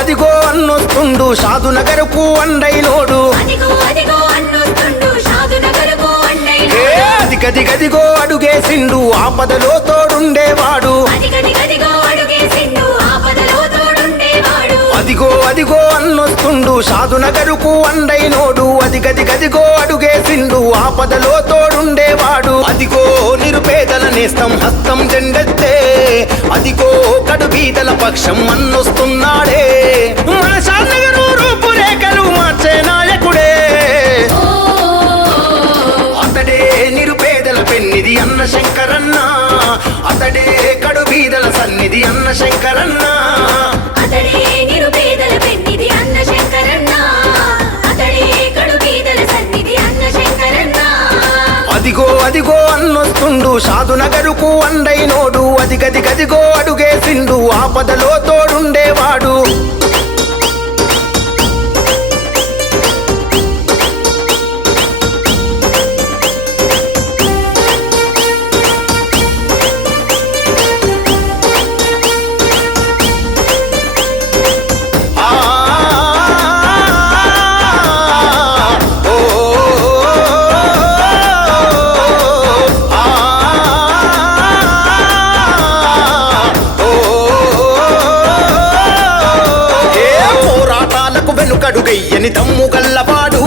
అదిగో అన్నొస్తుండు షాదునగరుకు అండైనోడు అదిగదిగదిగో అడుగేసిండు ఆపదలో తోడుండేవాడు అదిగో అన్నొస్తుండు షాదునగరుకు అండైనోడు అదిగదిగదిగో అడుగేసిండు ఆపదలో తోడుండేవాడు అదిగో నిరుపేదల నేస్తం హస్తం జెండెత్తే అదిగో కడుబీదల పక్షం అన్నొస్తున్నాడే మన షాద్నగరు రూపురేఖలు మార్చే నాయకుడే అతడే నిరుపేదల పెన్నిది అన్న శంకరన్న అతడే కడుబీదల సన్నిధి అన్న శంకరన్న అదిగో అన్నొస్తుండు షాదునగరుకు అండైనోడు అదిగదిగదిగో అడుగేసిండు ఆపదలో తోడుండేవాడు వెనుకడుగయ్యని దమ్ము గల్లవాడు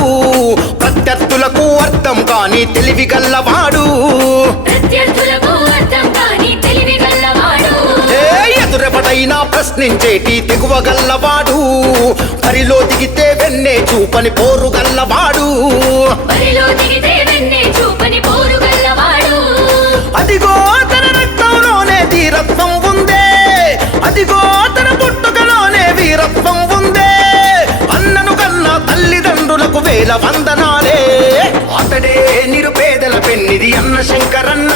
ప్రత్యర్థులకు అర్థం కాని తెలివి గల్లవాడు ఎదురెవడైనా ప్రశ్నించేటి తెగువ గల్లవాడు బరిలో దిగితే వెన్నే చూపని పోరు గల్లవాడు అదిగో తన రక్తంలోనే ధీరత్వం ఉందే అదిగో తన పుట్టుకలోనే వీరత్వం ఉందే అన్నను కన్నా తల్లిదండ్రులకు వేల వందనాలే అతడే నిరుపేదల పెన్నిది అన్న శంకరన్న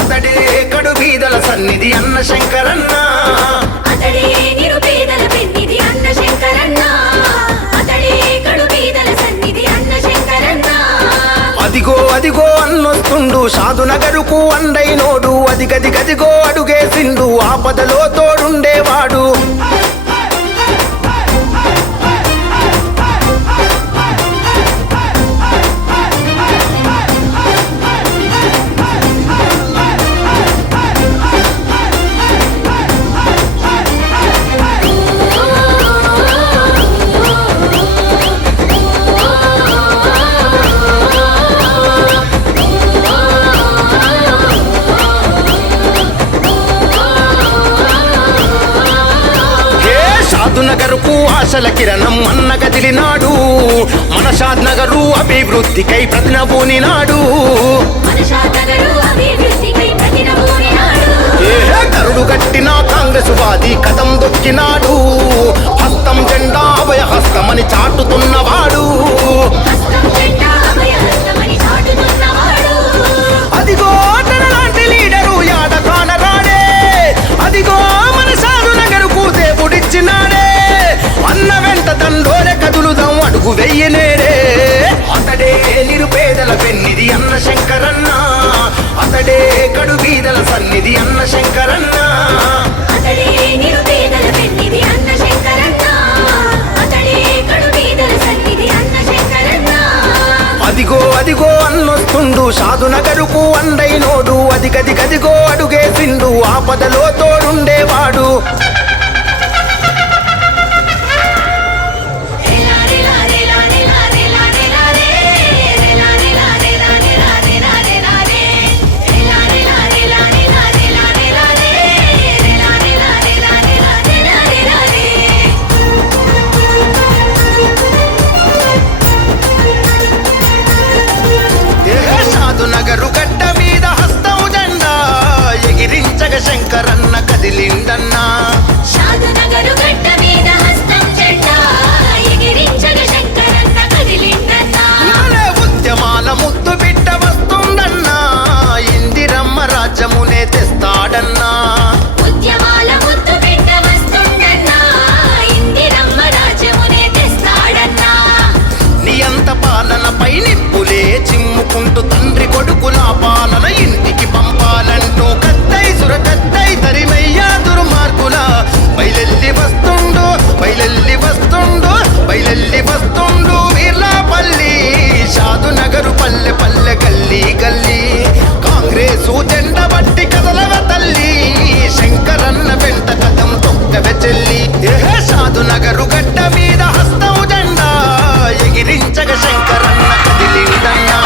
అతడే కడుబీదల సన్నిధి అన్న శంకరన్న అదిగో అన్నొస్తుండు షాదునగరుకు అండైనోడు అదిగదిగదిగో అడుగేసిండు ఆపదలో తోడుండేవాడు షాద్నగరుకు ఆశల కిరణం అన్న కదిలినాడు మన షాద్నగరు అభివృద్ధికై ప్రతినబూనినాడు కరుడు గట్టిన కాంగ్రెస్ వాది కదం దొక్కినాడు హస్తం జెండా అభయ హస్తమని చాటుతున్నవాడు అదిగో తన లాంటి లీడరు యాడ కానరాడే అదిగో మన షాద్నగరుకు దేవుడిచ్చినాడే అన్న వెంట దండోరె కదులుదాం అడుగు వెయ్యనేడే అతడే నిరుపేదల పెన్నిది అన్న శంకరన్న అతడే కడుబీదల సన్నిధి అన్న శంకరన్న అదిగో అన్నొస్తుండు షాదునగరుకు అండైనోడు అదిగదిగదిగో అడుగేసిండు ఆపదలో తోడుండేవాడు షాదునగరు గడ్డ మీద హస్తం జెండా ఎగిరించగ శంకరన్న కదిలిందన్నా పాలనపై నిప్పులే చిమ్ముకుంటూ తండ్రి కొడుకుల పాలన ఇంటికి పంపాలంటూ కత్తై సురకత్తై తరిమయ్యా దుర్మార్గుల బయలెల్లి వస్తుండు బయలెల్లి వస్తుండు బయలెల్లి వస్తుండు వీర్లాపల్లి షాదు నగరు పల్లె పల్లె గల్లీ గల్లీ కాంగ్రెసు జెండ బట్టి కదలవ తల్లి శంకరన్న వెంట కదం తొక్కవె చెల్లి షాదు నగరు గడ్డ మీద హస్తం జెండా ఎగిరించగ శంకరన్న కదిలిందన్నా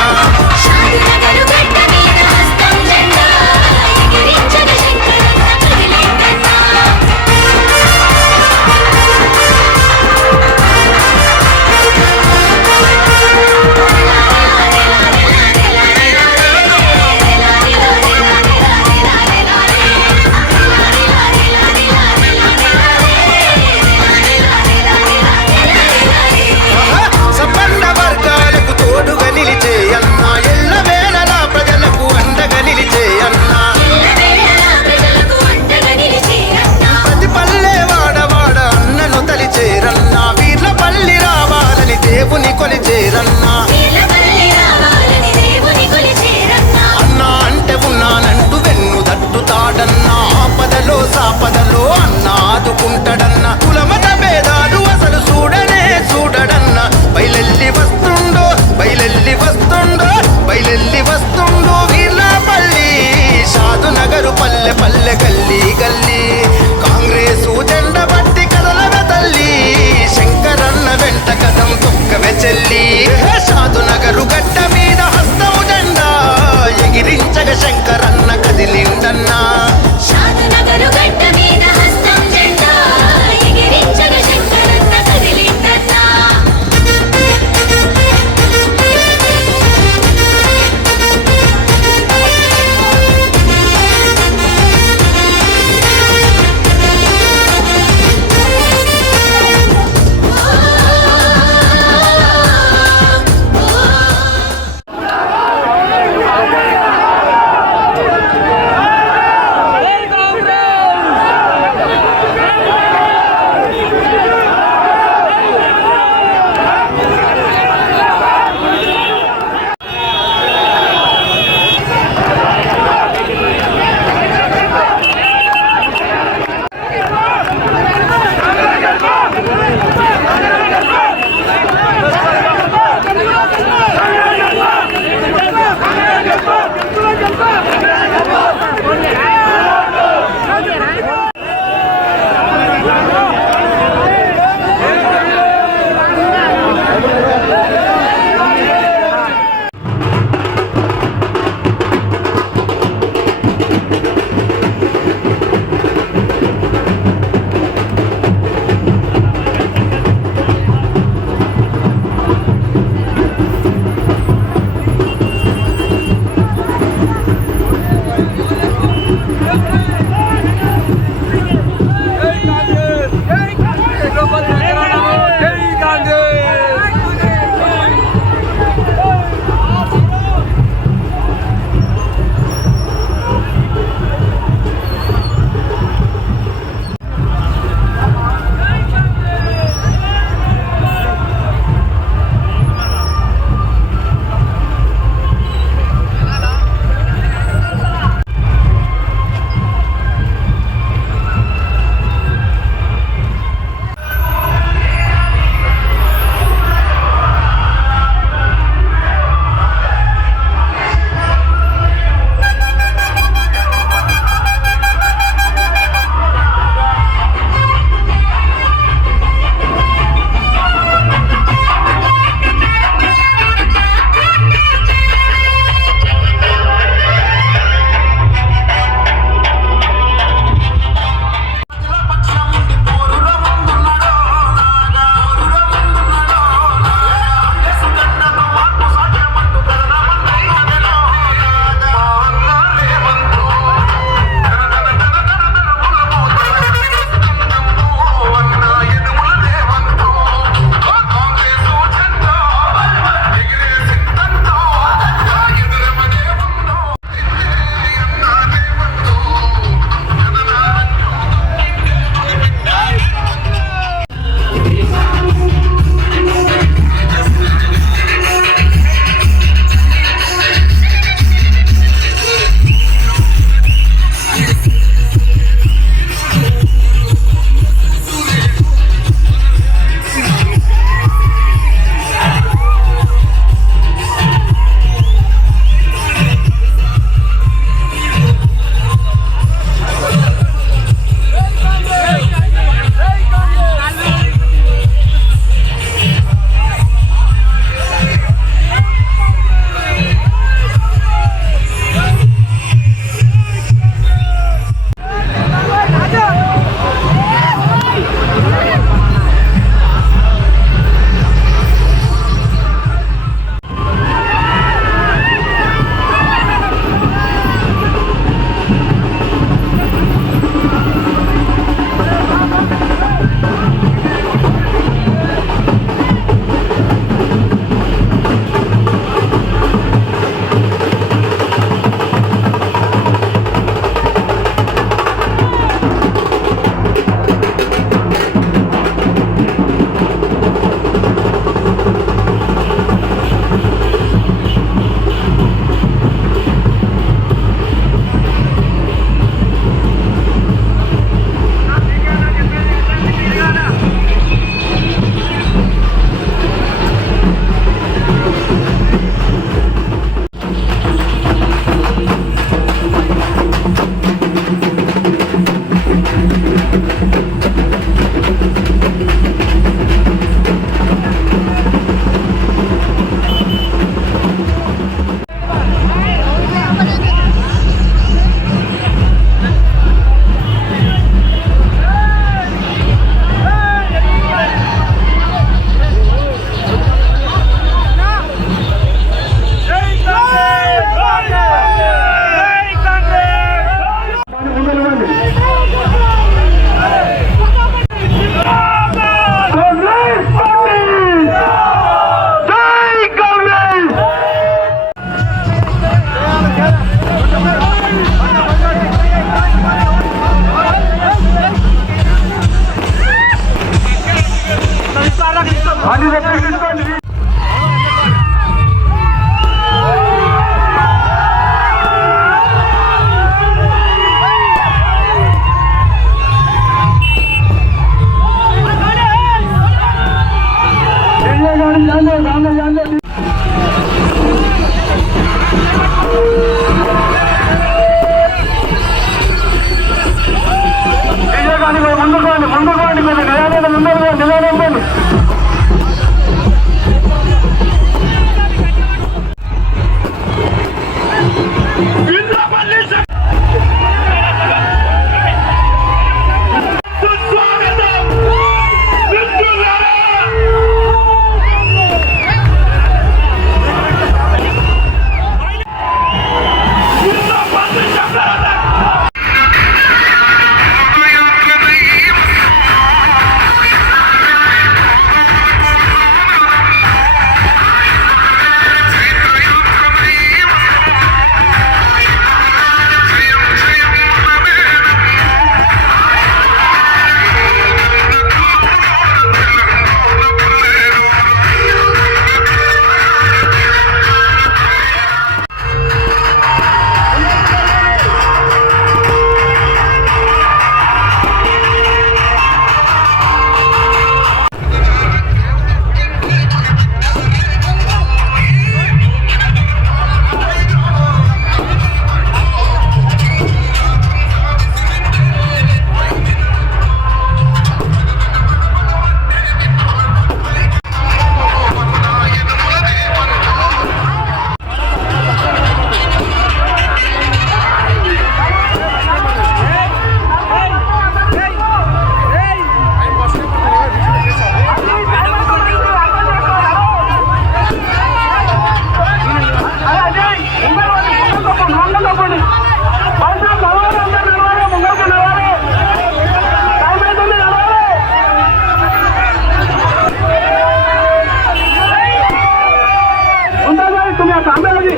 तुम्हें सामने लगी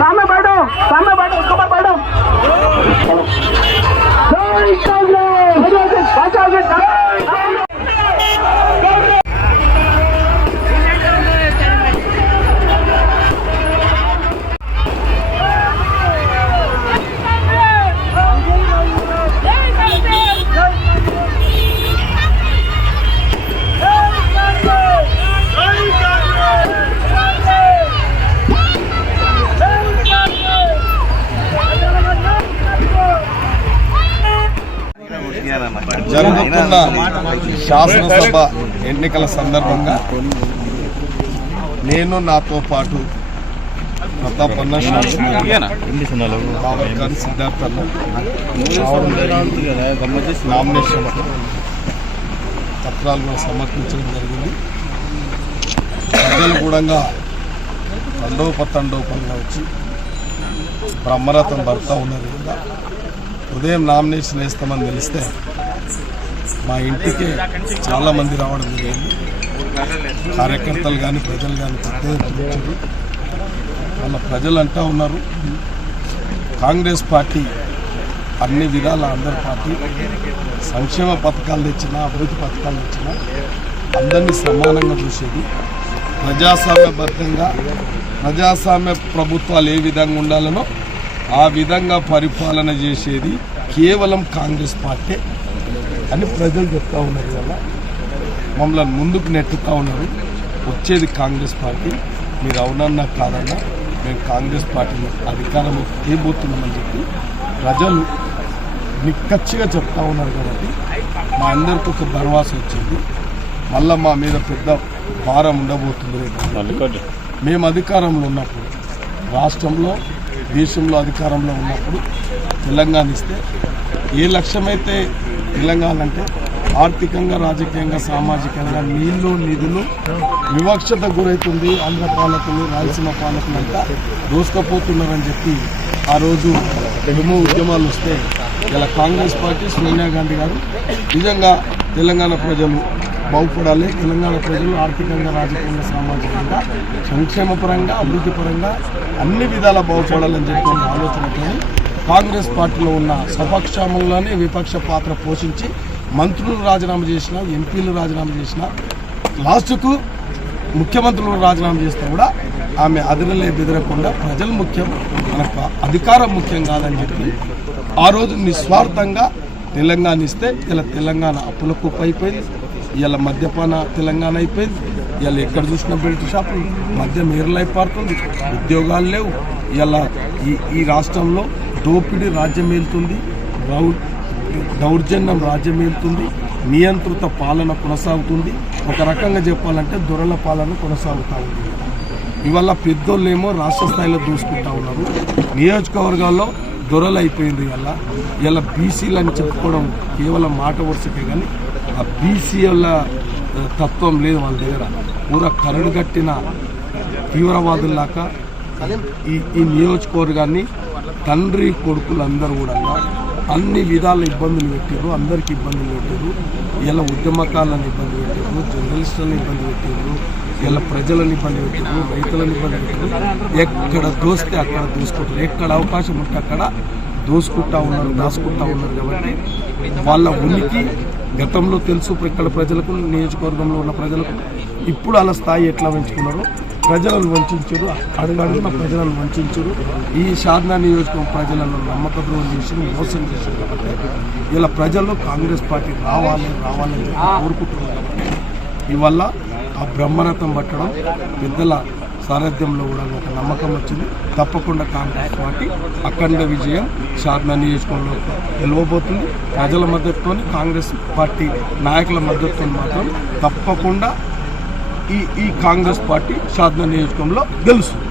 सामने बैठो उसके ऊपर बैठो जय कांग्रेस జరుగుతున్న శాసనసభ ఎన్నికల సందర్భంగా నేను నాతో పాటు ప్రతాపన్న బాబర్ఖాన్ సిద్ధార్థ నామినేషన్ పత్రాలు కూడా సమర్పించడం జరిగింది. ప్రజలు కూడా తండోపతండోపంగా వచ్చి బ్రహ్మరథం భర్త ఉన్నారు కదా. ఉదయం నామినేషన్ వేస్తామని తెలిస్తే మా ఇంటికి చాలామంది రావడం జరిగింది. కార్యకర్తలు కానీ ప్రజలు కానీ పెద్ద ఎత్తున వచ్చారు. వాళ్ళ ప్రజలు అంటూ ఉన్నారు, కాంగ్రెస్ పార్టీ అన్ని విధాల అందరి పార్టీ సంక్షేమ పథకాలు తెచ్చినా అభివృద్ధి పథకాలు తెచ్చినా అందరినీ సమానంగా చూసేది. ప్రజాస్వామ్యబద్ధంగా ప్రజాస్వామ్య ప్రభుత్వాలు ఏ విధంగా ఉండాలనో ఆ విధంగా పరిపాలన చేసేది కేవలం కాంగ్రెస్ పార్టీ అని ప్రజలు చెప్తా ఉన్నారు కదా. మమ్మల్ని ముందుకు నెట్టుతూ ఉన్నారు. వచ్చేది కాంగ్రెస్ పార్టీ, మీరు అవునన్నా కాదన్నా మేము కాంగ్రెస్ పార్టీని అధికారం తేబోతున్నామని చెప్పి ప్రజలు నిక్కచ్చిగా చెప్తా ఉన్నారు. కాబట్టి మా అందరికీ ఒక భరోసా వచ్చింది. మళ్ళీ మా మీద పెద్ద భారం ఉండబోతుంది. మేము అధికారంలో ఉన్నప్పుడు, రాష్ట్రంలో దేశంలో అధికారంలో ఉన్నప్పుడు తెలంగాణ ఇస్తే ఏ లక్ష్యమైతే తెలంగాణ అంటే ఆర్థికంగా, రాజకీయంగా, సామాజికంగా నీళ్లు నిధులు వివక్షత గురవుతుంది, ఆంధ్ర పాలకులు రాయలసీమ పాలకులు అంతా దోసుకపోతున్నారని చెప్పి ఆ రోజు ఎన్నో ఉద్యమాలు వస్తే ఇలా కాంగ్రెస్ పార్టీ సోనియా గాంధీ గారు నిజంగా తెలంగాణ ప్రజలు బాగుపడాలి, తెలంగాణ ప్రజలు ఆర్థికంగా, రాజకీయంగా, సామాజికంగా, సంక్షేమ పరంగా, అభివృద్ధి పరంగా అన్ని విధాల బాగుపడాలని చెప్పి ఆలోచనతో కాంగ్రెస్ పార్టీలో ఉన్న స్వపక్షంలోనే విపక్ష పాత్ర పోషించి మంత్రులు రాజీనామా చేసిన, ఎంపీలు రాజీనామా చేసిన, లాస్ట్కు ముఖ్యమంత్రులు రాజీనామా చేసినా కూడా ఆమె అదిరలే బెదరకుండా ప్రజలు ముఖ్యం, మనకు అధికారం ముఖ్యం కాదని చెప్పి ఆ రోజు నిస్వార్థంగా తెలంగాణ ఇస్తే ఇలా తెలంగాణ అప్పుల కుప్ప అయిపోయింది. ఇలా మద్యపాన తెలంగాణ అయిపోయింది. ఇలా ఎక్కడ చూసిన బెల్ట్ షాపులు, మద్యం ఏర్లైపారుతుంది, ఉద్యోగాలు లేవు. ఇలా ఈ రాష్ట్రంలో దోపిడీ రాజ్యం ఏలుతుంది, దౌర్జన్యం రాజ్యం ఏలుతుంది, నియంత్రిత పాలన కొనసాగుతుంది. ఒక రకంగా చెప్పాలంటే దొరల పాలన కొనసాగుతూ ఉంది. ఇవాళ పెద్దోళ్ళేమో రాష్ట్ర స్థాయిలో దూసుకుంటా ఉన్నారు, నియోజకవర్గాల్లో దొరలు అయిపోయింది. ఇలా బీసీలు అని చెప్పుకోవడం కేవలం మాట వరుసకే కానీ ఆ బీసీల తత్వం లేదు వాళ్ళ దగ్గర. పూర కరడు కట్టిన తీవ్రవాదుల్లాగా ఈ నియోజకవర్గాన్ని తండ్రి కొడుకులు అందరూ కూడా అన్ని విధాల ఇబ్బందులు పెట్టారు, అందరికీ ఇబ్బందులు పెట్టారు. ఇలా ఉద్యమకాలను ఇబ్బంది పెట్టారు, జర్నలిస్టులను ఇబ్బంది పెట్టారు, ఇలా ప్రజలను ఇబ్బంది పెట్టారు, రైతులను ఇబ్బంది పెట్టారు. ఎక్కడ దోస్తే అక్కడ దోసుకుంటారు, ఎక్కడ అవకాశం ఉంటే అక్కడ దాచుకుంటా ఉన్నారు. కాబట్టి వాళ్ళ ఉనికి గతంలో తెలుసు ఇక్కడ ప్రజలకు, నియోజకవర్గంలో ఉన్న ప్రజలకు. ఇప్పుడు వాళ్ళ స్థాయి ఎట్లా పెంచుకున్నారో ప్రజలను వంచారు, అడుగడుగున ప్రజలను వంచారు. ఈ షాద్నా నియోజకవర్గం ప్రజలను నమ్మక ద్రోహం చేసి మోసం చేశారు. కాబట్టి ఇలా ప్రజలు కాంగ్రెస్ పార్టీ రావాలని కోరుకుంటున్నారు. కాబట్టి ఇవల్ల ఆ బ్రహ్మరథం పట్టడం పెద్దల సారథ్యంలో కూడా ఒక నమ్మకం వచ్చింది. తప్పకుండా కాంగ్రెస్ పార్టీ అఖండ విజయం షాద్నా నియోజకవర్గంలో గెలవబోతుంది. ప్రజల మద్దతుతో, కాంగ్రెస్ పార్టీ నాయకుల మద్దతుతో మాత్రం తప్పకుండా ఈ కాంగ్రెస్ పార్టీ షాద్నా నియోజకవర్గంలో గెలుస్తుంది.